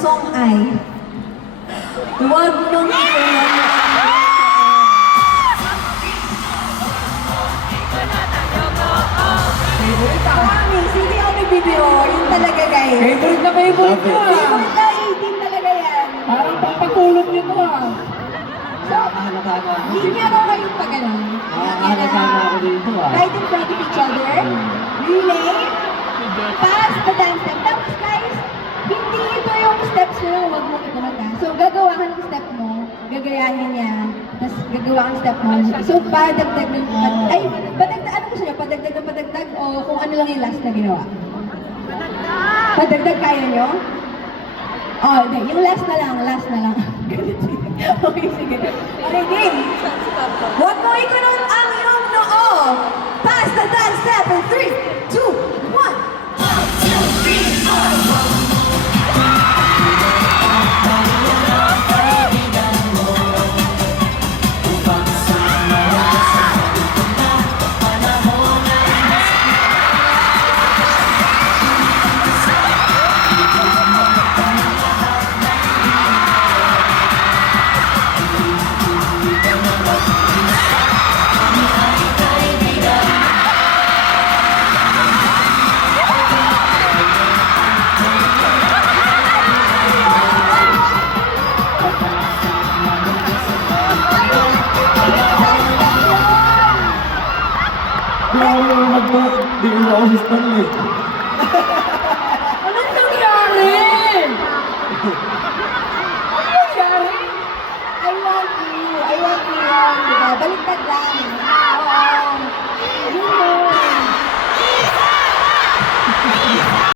song ay Huwag Mong Iwan. Promise, hindi ako nagbibiro. Yun talaga, guys. Favorite na favorite ko ah. Favorite na 18 talaga yan. Parang pampatulog niyo to ah. So, hindi niya ako kayong pag-alam. Nakakalaga na ako dito ah. Right in front of each other. Relay. Pass the dance step. Tapos guys, hindi ito yung steps nyo lang, huwag mong ikumata. So, gagawa ka ng step mo, gagayahin niya, tapos gagawa ka ng step mo. So, padagdag ng ay, padagdag, ano ko siya? Padagdag ng padagdag o kung ano lang yung last na ginawa? Padagdag kaya nyo? Oh, hindi. Yung last na lang, last na lang. Okay, sige. Okay, game. Huwag mo ikunot ang iyong noo. Pass the dance step in 3, 2, 1. Di ako mag-talk. Di ko ako Stanley.